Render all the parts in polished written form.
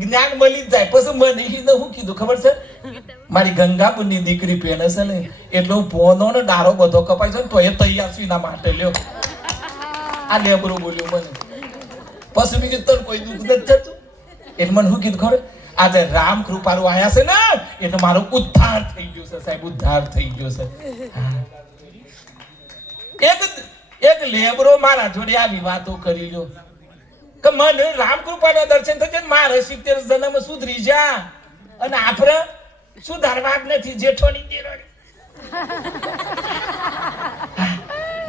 જ્ઞાન મળી જાય. પછી મને શું કીધું ખબર છે? મારી ગંગાબુની દીકરી પેણે છે ને એટલે હું પોનો ને ડારો બધો કપાય છે ને તો એ તૈયાર છું એના માટે લ્યો. આ લેબરું બોલ્યું મને. પછી મેં કીધું કોઈ દુઃખ નથી થતું. એટલે મને શું કીધું ખબર? આજે રામ કૃપાળુ આયા છે ને એટલે મારો ઉદ્ધાર થઈ ગયો છે સાહેબ, ઉદ્ધાર થઈ ગયો છે. એક લેબરો મારા જોડે આવી વાતો કરી લ્યો કે મને રામ કૃપાના દર્શન થશે ને મારે 70 જન્મ સુધરી જા અને આપણે સુધારવા જ નથી જેઠોની દેરોડી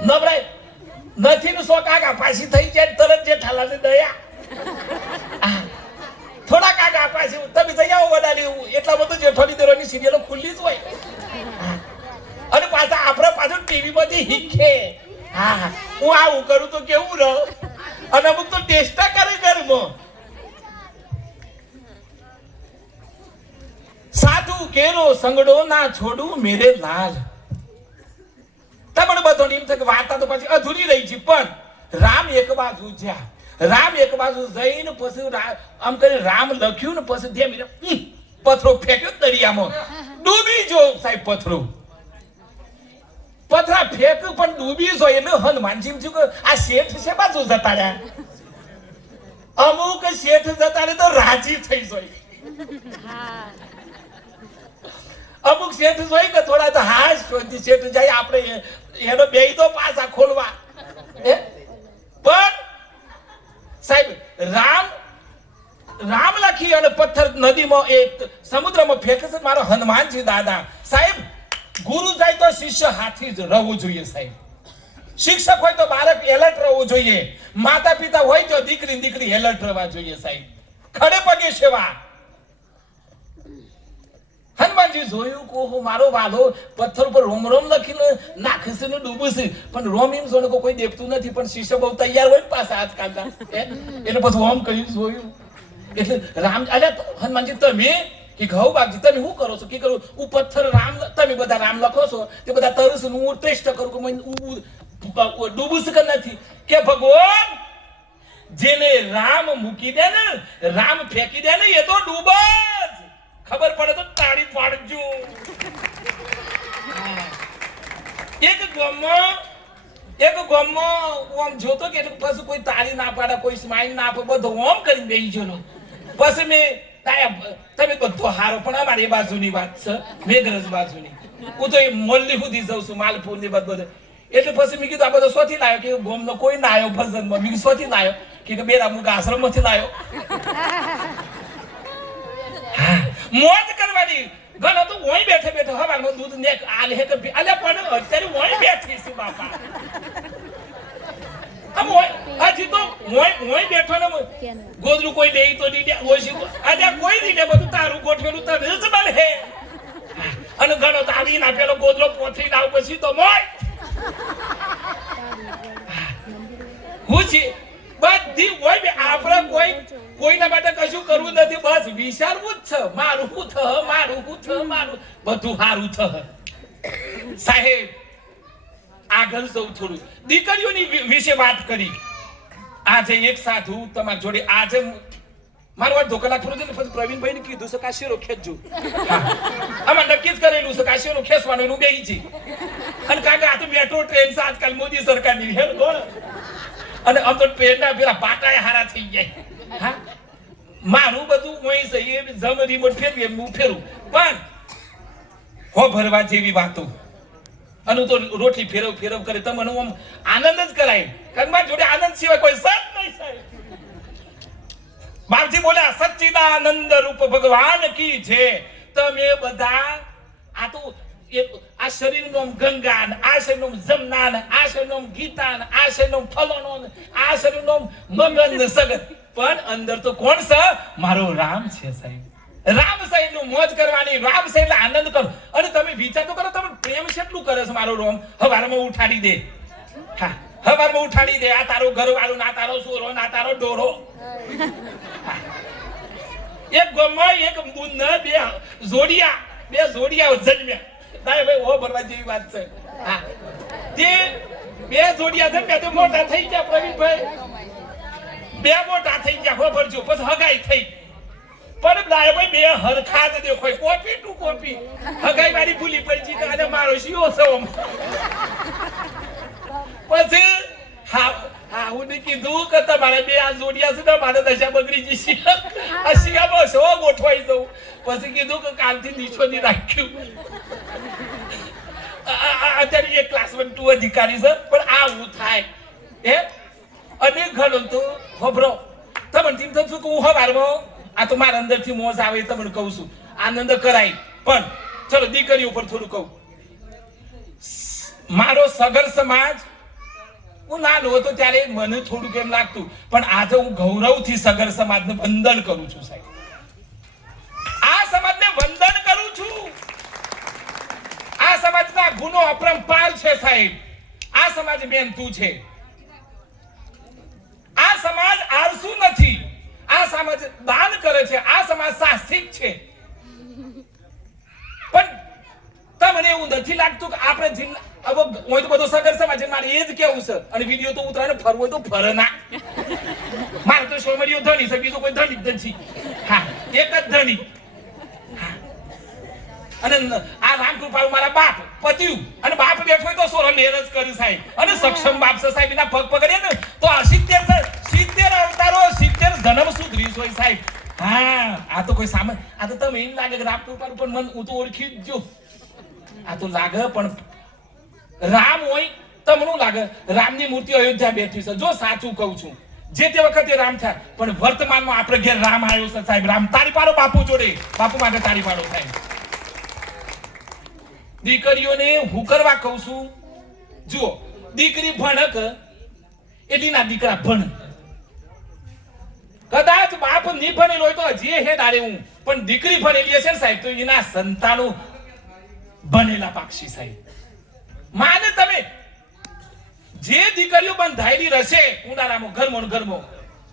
નબળાઈ નથી નું સો કાકા પાછી થઈ જાય તરત જેઠાલાલની દયા. થોડા કાકા પાછી તમે જઈ આવો વડાલી એટલા બધું જેઠોની દેરોની સિરિયલો ખુલ્લી જ હોય અને પાછા આપણે પાછું ટીવી માંથી હીખે. હા હું આવું કરું તો કેવું રહું અને અમુક તો ટેસ્ટ કરે ઘરમાં. સાધુ કેરો સંગડો ના છોડું મેરે લાલ. તમને બધો એમ છે કે વાર્તા તો પછી અધૂરી રહી છે પણ રામ એક બાજુ જ્યાં રામ એક બાજુ જઈને પછી આમ કરી રામ લખ્યું ને પછી ધ્યાન પથરો ફેંક્યો દરિયામાં ડૂબી જો સાહેબ પથરો પથરા ફેંક્યું પણ ડૂબી જાય એટલે હનુમાનજી એમ થયું કે આ શેઠ છે બાજુ જતા રહ્યા. અમુક શેઠ જતા રહે તો રાજી થઈ જાય. અમુક શેઠ જોઈ કે થોડા તો હાશ શેઠ જાય આપણે એનો બે તો પાછા ખોલવા. પણ સાહેબ રામ લખી અને પથ્થર નદીમાં એ સમુદ્રમાં ફેંકે છે મારો હનુમાનજી દાદા. સાહેબ ગુરુ જાય તો શિષ્ય હાથી જ રહેવું જોઈએ સાહેબ. શિક્ષક હોય તો બાળક એલર્ટ રહેવું જોઈએ. માતા પિતા હોય તો દીકરી એલર્ટ રહેવા જોઈએ સાહેબ. ખડે પગે સેવા. હનુમાનજી જોયું કે મારો વાલો પથ્થર ઉપર રોમ રોમ લખીને નાખે છે ને ડૂબે છે પણ રોમ એમ જોને કોઈ દેખતું નથી પણ શિષ્ય બહુ તૈયાર હોય ને પાછા આજકાલના એટલે પછી ઓમ કર્યું જોયું એટલે રામ અરે હનુમાનજી તમે કે ઘઉ બાપજી તમે શું કરો છો કે કરું હું પથ્થર રામ તમે બધા રામ લખો છો તે બધા તરસ હું ટેસ્ટ કરું કે ડૂબું છે કે નથી કે ભગવાન જેને રામ મૂકી દે ને રામ ફેંકી દે ને એ તો ડૂબે જ. ખબર પડે તો તાળી પાડજો. એક ગામમાં ઓમ જોતો કે પછી કોઈ તાળી ના પાડે કોઈ સ્માઈલ ના આપે બધો ઓમ કરીને બેસી ગયો. પછી મેં તમે બધો હારો પણ અમારે એ બાજુની વાત છે મેઘરજ બાજુની. હું તો એ મોલ્લી સુધી જઉં છું માલપુર ની બધું. એટલે પછી મેં કીધું આ બધો શોથી લાવ્યો કે ગામનો કોઈ ના આવ્યો ભજનમાં. મેં શોથી લાવ્યો કે બેરા મુક આશ્રમ માંથી લાવ્યો. મોજ કરવાની ઘણો તો ઓય બેઠે હવામાં દૂધ ને આલે હે કે અલે પણ અત્યારે ઓય બેઠી છે બાપા. આમ હજી તો ઓય બેઠો ને ગોદરું કોઈ દે તો દીડે ઓછી અલે કોઈ દીડે બધું તારું ગોઠવેલું તો રીઝબલ હે અને ઘણો તો આવી ના પેલો ગોદરો પોથરી લાવ પછી તો મોય હું છે બધી ઓય આપણે કોઈના માટે કશું કરવું નથી બસ વિચારવું જ છે મારું હું બધું સારું થ. સાહેબ આગળ સૌ થોડું દીકરીઓની વિશે વાત કરી. આજે એક સાધુ તમારી જોડે આજે મારો વાત ધોકલા થોડું છે ને પછી પ્રવીણભાઈ ને કીધું છે કાશીરો ખેંચજો. આમાં નક્કી જ કરેલું છે કાશીરો ખેંચવાનું એનું બેહી છે અને કાકા આ તો મેટ્રો ટ્રેન છે આજકાલ મોદી સરકારની હેર કોણ અને આમ તો ટ્રેનના પેલા પાટાએ હારા થઈ જાય. હા મારું બધું હોય છે એ જમ રિમોટ ફેરવી એમ હું ફેરું પણ હો ભરવા જેવી વાતો અને તો રોટલી ફેરવ કરે તમને આમ આનંદ જ કરાય કારણ મારી જોડે આનંદ સિવાય કોઈ સત નહીં સાહેબ. બાપજી બોલ્યા સચ્ચિદાનંદ રૂપ ભગવાન કી છે. તમે બધા આ તો આ શરીરનું નામ ગંગા આ શરીરનું નામ જમના આ શરીરનું નામ ગીતા આ શરીરનું ફલોનો આ શરીરનું નામ મગન સગત પણ અંદર તો કોણ છે? મારો રામ છે સાહેબ. રામ સાહેબ નું મોજ કરવાની રામ સાહેબ આનંદ કરો અને તમે વિચાર તો કરો તમે પ્રેમ કેટલું કરે છે મારો રોમ. હવારમાં ઉઠાડી દે. હા હવારમાં ઉઠાડી દે. આ તારો ઘરવાળો ના તારો સોરો ના તારો ડોરો. એક ગોમાં એક મુન્ન બે જોડિયા જન્મ્યા. ભાઈ ઓ ભરવા જેવી વાત છે. હા તે બે જોડિયા જન્મ્યા તો મોટા થઈ ગયા પ્રવીણભાઈ. બે મોટા થઈ ગયા ખબર જો પછી હગાઈ થઈ પણ લાયો ભાઈ બે હરખા જ દેખો કોપી ટુ કોપી હગાઈ મારી ભૂલી પડી છે અને મારો શિયો સમ પછી હા હું કીધું કે તમારે બે આ જોડિયા છે ને મારે દશા બગડી જશે આ શિયામાં સો ગોઠવાઈ દઉં પછી કીધું કે કાલથી નીચો નહીં રાખ્યું અત્યારે એક ક્લાસ 1 2 અધિકારી છે પણ આવું થાય હે અને ઘણું તો ખબરો તમને તેમ થતું કે હું હવારમાં આ તો મારા અંદરથી મોજ આવે તમને કહું છું આનંદ કરાય પણ ચલો દીકરીઓ ઉપર થોડું કહું મારો સગર સમાજ હું નાનો હતો ત્યારે મને થોડું કેમ લાગતું પણ આજે હું ગૌરવથી સગર સમાજને વંદન કરું છું સાહેબ આ સમાજને વંદન કરું છું આ સમાજના ગુનો અપરંપાર છે સાહેબ આ સમાજ મહેનતુ છે આ સમાજ આળસુ નથી આ સમાજ દાન કરે છે આ સમાજ સાહસિક છે પણ તમને એવું નથી લાગતું કે આપણે જિલ્લા હવે હું તો બધો સગર સમાજ મારે એ જ કેવું છે અને વિડીયો તો ઉતરાને ફરવો તો ફરે ના મારે તો સોમરીઓ ધણી છે બીજો કોઈ ધણી જ નથી હા એક જ ધણી અને આ રામકૃપાળુ મારા બાપ પત્યું અને બાપ બેઠો હોય તો સોરો લેર જ કરી સાહેબ અને સક્ષમ બાપ છે સાહેબ એના પગ પકડીએ ને તો 70 અવતારો 70 જન્મ સુધરી હોય સાહેબ હા આ તો કોઈ સામે આ તો તમે એમ લાગે કે રામકૃપાળુ પણ મન હું તો ઓળખી જ જો આ તો લાગે પણ રામ હોય તમને લાગે રામની મૂર્તિ અયોધ્યા બેઠી છે જો સાચું કહું છું જે તે વખતે રામ થયા પણ વર્તમાનમાં આપણે ઘેર રામ આવ્યો છે સાહેબ રામ તારી પાડો બાપુ જોડે બાપુ માટે તારી પાડો સાહેબ દીકરીઓને હું કરવા કહું છું જુઓ દીકરી ભણક એટલી ના દીકરા ભણ કદાચ બાપ નહીં ભણેલો હોય તો હજી હે ડારે હું પણ દીકરી ભણેલી હશે ને સાહેબ તો એના સંતાનો બનેલા પાક્ષી સાહેબ માને તમે જે દીકરીઓ બંધાયેલી રહેશે કુંડારામાં ઘરમાં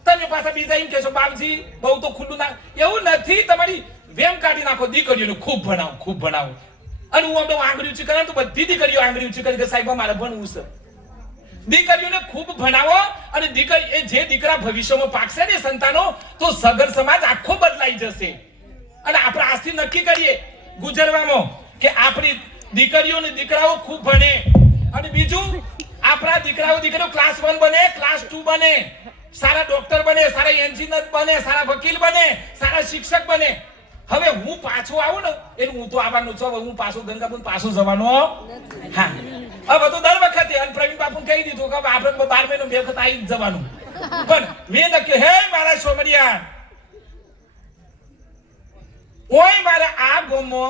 તમે પાછા બીજા એમ કહેશો બાપજી બહુ તો ખુલ્લું ના એવું નથી તમારી વેમ કાઢી નાખો દીકરીઓને ખૂબ ભણાવો અને હું આપણે આંગળી ઊંચી કરે તો બધી દીકરીઓ આંગળી ઊંચી કરી કે સાહેબ મારે ભણવું છે દીકરીઓને ખૂબ ભણાવો અને દીકરી એ જે દીકરા ભવિષ્યમાં પાકશે ને સંતાનો તો સગર સમાજ આખો બદલાઈ જશે અને આપણે આજથી નક્કી કરીએ ગુજરવામાં કે આપણી દીકરીઓ અને દીકરાઓ ખૂબ ભણે અને બીજું આપણા દીકરીઓ ક્લાસ 1 બને ક્લાસ 2 બને સારા ડોક્ટર બને સારા એન્જિનિયર બને સારા વકીલ બને સારા શિક્ષક બને હવે હું પાછો આવું ને એટલે હું તો આવવાનું છું હું પાછો ગંગાબુન પાછો જવાનો હા હવે તો દર વખતે અને પ્રવીણ બાપુને કહી દીધું કે આપણે 12 મહિનો બે વખત આવી જવાનું પણ મેં નક્કી હે મારા સોમરિયા ઓય મારા આ ગોમો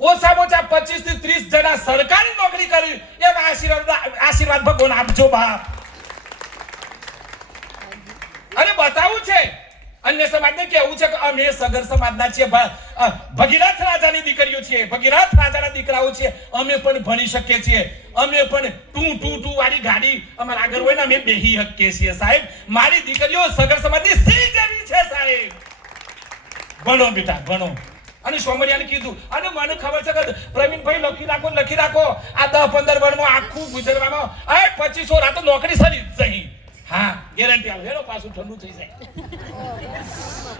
ઓછામાં ઓછા 25 થી 30 જણા સરકારી નોકરી કરી એવા આશીર્વાદ ભગવાન આપજો બાપ અને બતાવું છે અન્ય સમાજને કેવું છે કે અમે સગર સમાજના છીએ ભગીરથ રાજાની દીકરીઓ છીએ ભગીરથ રાજાના દીકરાઓ છીએ અમે પણ ભણી શકીએ છીએ અમે પણ ટુ વાળી ગાડી અમારા આગળ હોય ને અમે બેહી શકીએ છીએ સાહેબ મારી દીકરીઓ સગર સમાજની સી જેવી છે સાહેબ ભણો બેટા ભણો અને સોમરિયાને કીધું અને મને ખબર છે કે પ્રવીણભાઈ લખી રાખો આ 10-15 વર્ષમાં આખું ગુજરાતમાં 25 રાતો નોકરી સરી જઈ હા ગેરંટી આવે પાછું ઠંડુ થઈ જાય